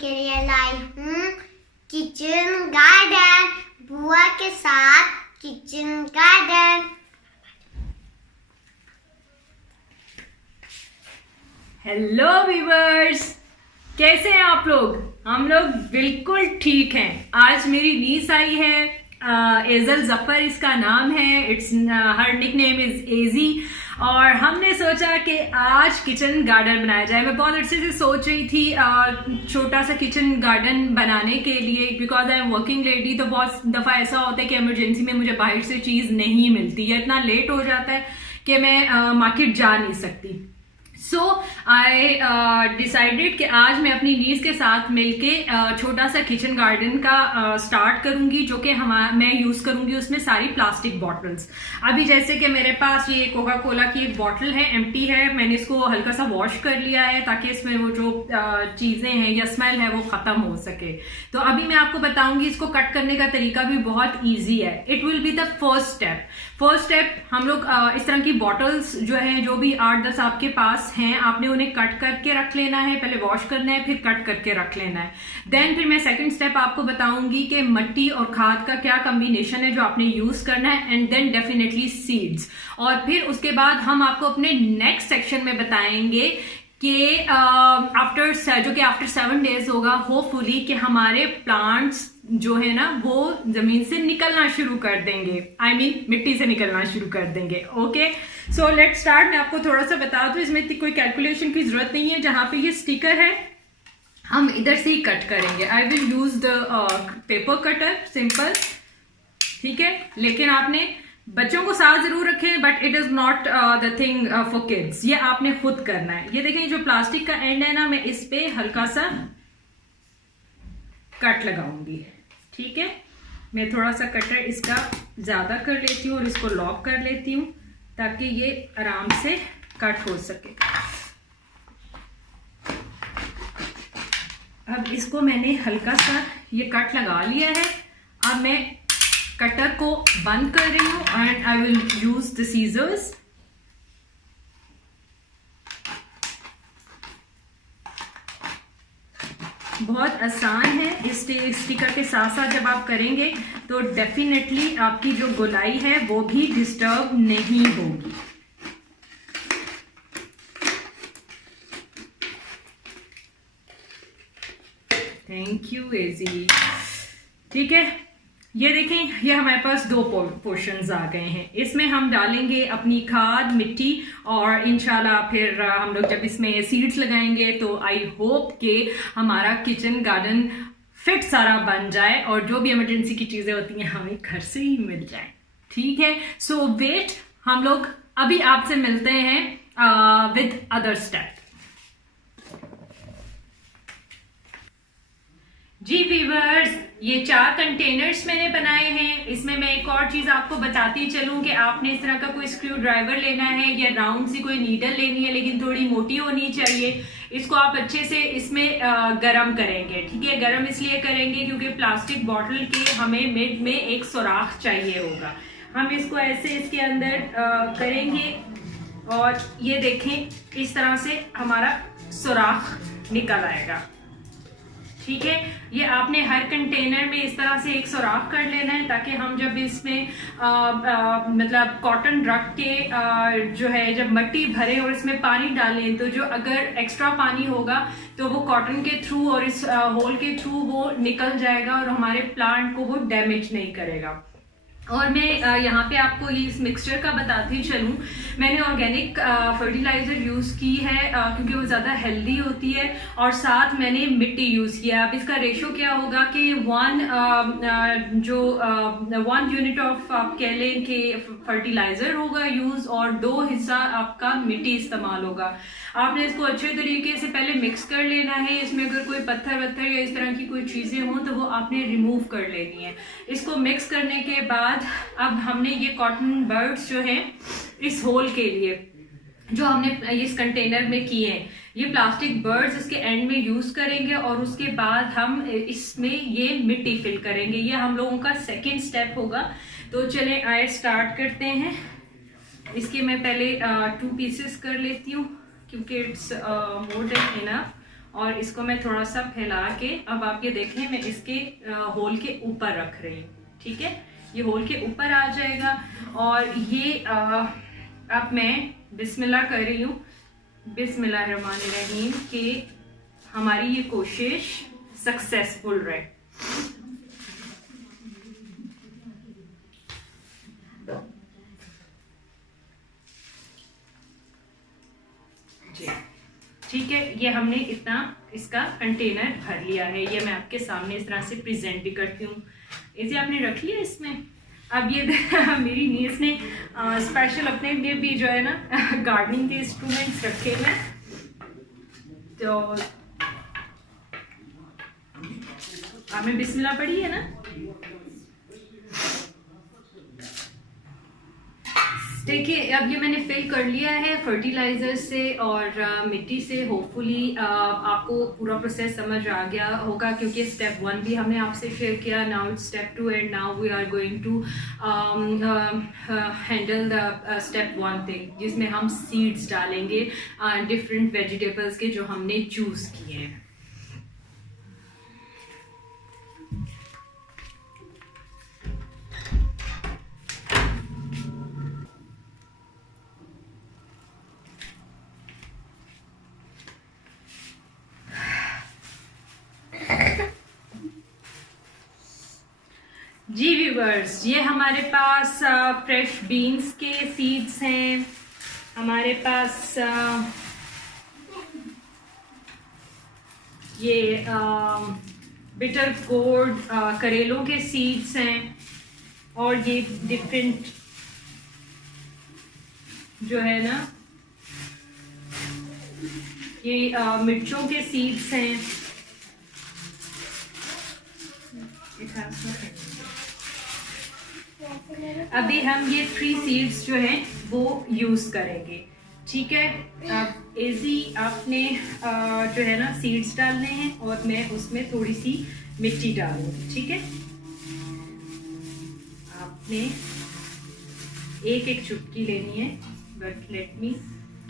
के लिए लाई हूँ किचन गार्डन, बुआ के साथ किचन गार्डन। हेलो व्यूअर्स, कैसे हैं आप लोग? हम लोग बिल्कुल ठीक हैं। आज मेरी नीस आई है, एजल जफर इसका नाम है। It's her nickname is AG. और हमने सोचा कि आज किचन गार्डन बनाया जाए। मैं बहुत अच्छे से सोच रही थी छोटा सा किचन गार्डन बनाने के लिए, because I am working lady. तो बहुत दफ़ा ऐसा होता है कि इमरजेंसी में मुझे बाहर से चीज़ नहीं मिलती है, इतना लेट हो जाता है कि मैं मार्केट जा नहीं सकती। सो आई डिसाइडेड कि आज मैं अपनी नीस के साथ मिलके छोटा सा किचन गार्डन का स्टार्ट करूंगी, जो कि मैं यूज़ करूंगी उसमें सारी प्लास्टिक बॉटल्स। अभी जैसे कि मेरे पास ये कोका कोला की एक बॉटल है, एम्प्टी है। मैंने इसको हल्का सा वॉश कर लिया है ताकि इसमें वो जो चीज़ें हैं या स्मेल है वो ख़त्म हो सके। तो अभी मैं आपको बताऊंगी, इसको कट करने का तरीका भी बहुत ईजी है। It will be the first step. हम लोग इस तरह की बॉटल्स जो है, जो भी 8-10 आपके पास हैं, आपने उन्हें कट करके रख लेना है। पहले वॉश करना है, फिर कट करके रख लेना है। देन फिर मैं सेकंड स्टेप आपको बताऊंगी कि मिट्टी और खाद का क्या कॉम्बिनेशन है जो आपने यूज करना है, एंड देन डेफिनेटली सीड्स। और फिर उसके बाद हम आपको अपने नेक्स्ट सेक्शन में बताएंगे कि आफ्टर 7 डेज होगा होपफुली कि हमारे प्लांट्स जो है ना वो जमीन से निकलना शुरू कर देंगे। I mean, मिट्टी से निकलना शुरू कर देंगे। Okay, so let start. मैं आपको थोड़ा सा बता दूं, इसमें इतनी कोई कैलकुलेशन की जरूरत नहीं है। जहां पे ये स्टिकर है हम इधर से ही कट करेंगे। आई will use the paper cutter, simple, ठीक है। लेकिन आपने बच्चों को साथ जरूर रखें, but it is not the thing for kids. ये आपने खुद करना है। ये देखें, जो प्लास्टिक का एंड है ना, मैं इस पे हल्का सा कट लगाऊंगी, ठीक है। मैं थोड़ा सा कटर इसका ज्यादा कर लेती हूँ और इसको लॉक कर लेती हूँ ताकि ये आराम से कट हो सके। अब इसको मैंने हल्का सा ये कट लगा लिया है। अब मैं कटर को बंद कर रही हूँ and I will use the scissors. बहुत आसान है। इस स्टिकर के साथ साथ जब आप करेंगे तो डेफिनेटली आपकी जो गोलाई है वो भी डिस्टर्ब नहीं होगी। थैंक यू एजी, ठीक है। ये देखें, ये हमारे पास 2 पोर्शंस आ गए हैं। इसमें हम डालेंगे अपनी खाद, मिट्टी, और इंशाल्लाह फिर हम लोग जब इसमें सीड्स लगाएंगे तो आई होप कि हमारा किचन गार्डन फिट सारा बन जाए और जो भी इमरजेंसी की चीज़ें होती हैं हमें घर से ही मिल जाए, ठीक है। सो वेट, हम लोग अभी आपसे मिलते हैं विद अदर स्टेप। जी व्यूअर्स, ये 4 कंटेनर्स मैंने बनाए हैं। इसमें मैं एक और चीज आपको बताती चलूं कि आपने इस तरह का कोई स्क्रू ड्राइवर लेना है या राउंड सी कोई नीडल लेनी है, लेकिन थोड़ी मोटी होनी चाहिए। इसको आप अच्छे से इसमें गरम करेंगे, ठीक है। गरम इसलिए करेंगे क्योंकि प्लास्टिक बॉटल के हमें मिड में एक सुराख चाहिए होगा। हम इसको ऐसे इसके अंदर करेंगे और ये देखें, इस तरह से हमारा सुराख निकल आएगा, ठीक है। ये आपने हर कंटेनर में इस तरह से एक सुराख कर लेना है ताकि हम जब इसमें मतलब कॉटन रख के जो है जब मिट्टी भरे और इसमें पानी डालें तो जो अगर एक्स्ट्रा पानी होगा तो वो कॉटन के थ्रू और इस होल के थ्रू वो निकल जाएगा और हमारे प्लांट को वो डैमेज नहीं करेगा। और मैं यहाँ पे आपको ये इस मिक्सचर का बताती चलूँ, मैंने ऑर्गेनिक फर्टिलाइजर यूज़ की है क्योंकि वो ज़्यादा हेल्दी होती है, और साथ मैंने मिट्टी यूज़ किया। अब इसका रेशो क्या होगा कि 1 यूनिट ऑफ आप कह लें कि फर्टिलाइजर होगा यूज़ और 2 हिस्सा आपका मिट्टी इस्तेमाल होगा। आपने इसको अच्छे तरीके से पहले मिक्स कर लेना है। इसमें अगर कोई पत्थर वत्थर या इस तरह की कोई चीज़ें हों तो वो आपने रिमूव कर लेनी है। इसको मिक्स करने के बाद अब हमने ये कॉटन बर्ड्स जो है इस होल के लिए जो हमने इस कंटेनर में किए हैं, ये प्लास्टिक बर्ड्स इसके एंड में यूज करेंगे और उसके बाद हम इसमें ये मिट्टी फिल करेंगे। ये हम लोगों का सेकंड स्टेप होगा। तो चलें आए स्टार्ट करते हैं। इसके मैं पहले 2 पीसेस कर लेती हूँ क्योंकि इट्स मोर देन इनफ। और इसको मैं थोड़ा सा फैला के, अब आप ये देखें मैं इसके होल के ऊपर रख रही हूँ, ठीक है। ये होल के ऊपर आ जाएगा और ये अब मैं बिस्मिल्लाह कर रही हूँ, बिस्मिल्लाहिर्रहमानिर्रहीम, कि हमारी ये कोशिश सक्सेसफुल रहे। ठीक है, ये हमने इतना इसका कंटेनर भर लिया है। ये मैं आपके सामने इस तरह से प्रेजेंट भी करती हूँ। इसे आपने रख लिया इसमें। अब ये मेरी नीस ने स्पेशल अपने लिए भी जो है ना गार्डनिंग के इंस्ट्रूमेंट्स रखे हैं। तो आपने बिस्मिल्लाह पढ़ी है ना। देखिए अब ये मैंने फिल कर लिया है फर्टिलाइजर से और मिट्टी से। होपफुली आपको पूरा प्रोसेस समझ आ गया होगा, क्योंकि स्टेप 1 भी हमने आपसे शेयर किया। Now it's step 2 and now we are going to handle the step 1 thing, जिसमें हम सीड्स डालेंगे डिफरेंट वेजिटेबल्स के जो हमने चूज किए हैं। जी व्यूवर्स, ये हमारे पास फ्रेश बीन्स के सीड्स हैं, हमारे पास ये बिटर गोर्ड करेलों के सीड्स हैं, और ये डिफरेंट जो है ना ये मिर्चों के सीड्स हैं। अभी हम ये 3 सीड्स जो हैं वो यूज करेंगे, ठीक है। अब इजी आपने जो है ना सीड्स डालने हैं और मैं उसमें थोड़ी सी मिट्टी डालूंगी, ठीक है। आपने एक चुटकी लेनी है, बट लेट मी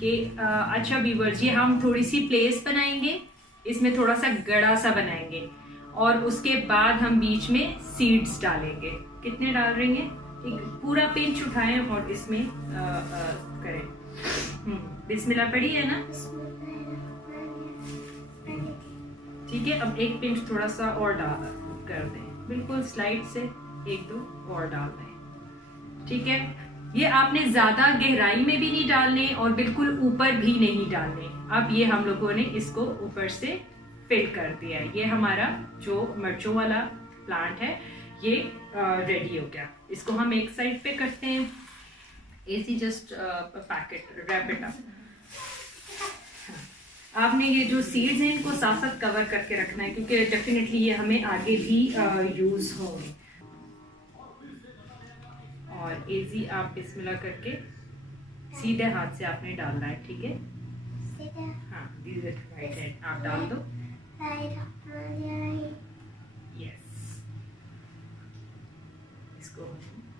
कि अच्छा व्यूअर्स, ये हम थोड़ी सी प्लेस बनाएंगे, इसमें थोड़ा सा गड़ा सा बनाएंगे और उसके बाद हम बीच में सीड्स डालेंगे। कितने डाल रहे हैं? एक पूरा पिंच उठाएं और इसमें करें। बिस्मिल्लाह पढ़ी है ना, ठीक है। अब एक पिंच थोड़ा सा और डाल कर दें, बिल्कुल स्लाइड से 1-2 और डाल दें, ठीक है। ये आपने ज्यादा गहराई में भी नहीं डालने और बिल्कुल ऊपर भी नहीं डालने। अब ये हम लोगों ने इसको ऊपर से फिल कर दिया है। ये हमारा जो मिर्चों वाला प्लांट है ये रेडी हो गया। इसको हम एक साइड पे करते हैं। Easy just packet wrap it up. आपने ये जो सीड्स हैं इनको साथ साथ कवर करके रखना है, क्योंकि डेफिनेटली ये हमें आगे भी यूज होंगे। और इजी आप बिस्मिल्लाह करके सीधे हाथ से आपने डालना है, ठीक है। हाँ, राइट हैंड आप डाल दो। यस, इसको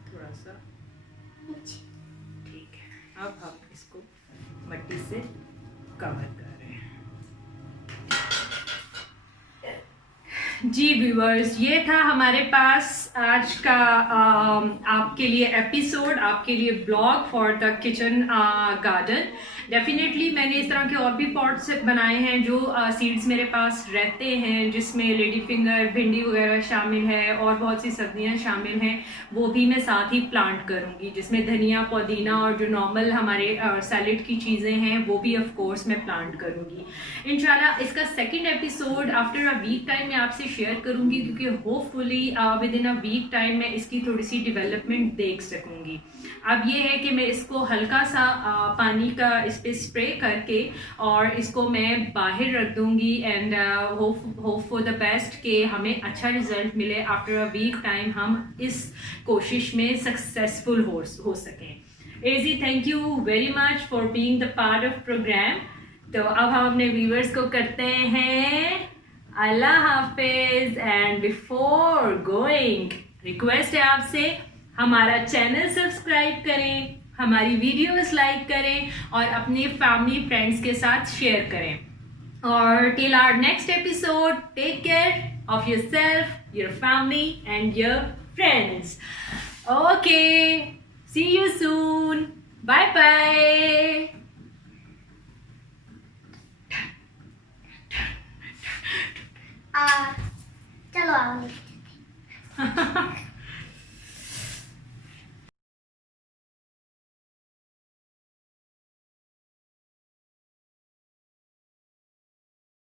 थोड़ा सा, ठीक है। अब हम इसको मिट्टी से कवर कर रहे हैं। जी व्यूअर्स, ये था हमारे पास आज का आपके लिए एपिसोड, आपके लिए blog for the kitchen garden. Definitely मैंने इस तरह के और भी पॉट्स बनाए हैं जो सीड्स मेरे पास रहते हैं, जिसमें लेडी फिंगर, भिंडी वगैरह शामिल है और बहुत सी सब्जियां शामिल हैं। वो भी मैं साथ ही प्लांट करूंगी, जिसमें धनिया, पुदीना और जो नॉर्मल हमारे सैलेड की चीज़ें हैं वो भी ऑफ कोर्स मैं प्लांट करूंगी इंशाल्लाह। इसका second episode after a week time मैं आपसे शेयर करूंगी, क्योंकि hopefully within a week time मैं इसकी थोड़ी सी डेवलपमेंट देख सकूंगी। अब ये है कि मैं इसको हल्का सा पानी का इस पे स्प्रे करके और इसको मैं बाहर रख दूंगी and hope for the best कि हमें अच्छा रिजल्ट मिले। आफ्टर अ वीक टाइम हम इस कोशिश में सक्सेसफुल हो सकें। AG, thank you very much for being the part of program. तो अब हम अपने व्यूअर्स को करते हैं अल्लाह हाफिज। एंड बिफोर गोइंग, रिक्वेस्ट है आपसे हमारा चैनल सब्सक्राइब करें, हमारी वीडियोस लाइक करें और अपने फैमिली फ्रेंड्स के साथ शेयर करें। और till our next episode, take care of yourself, your family and your friends. Okay, see you soon. Bye bye. चलो आओ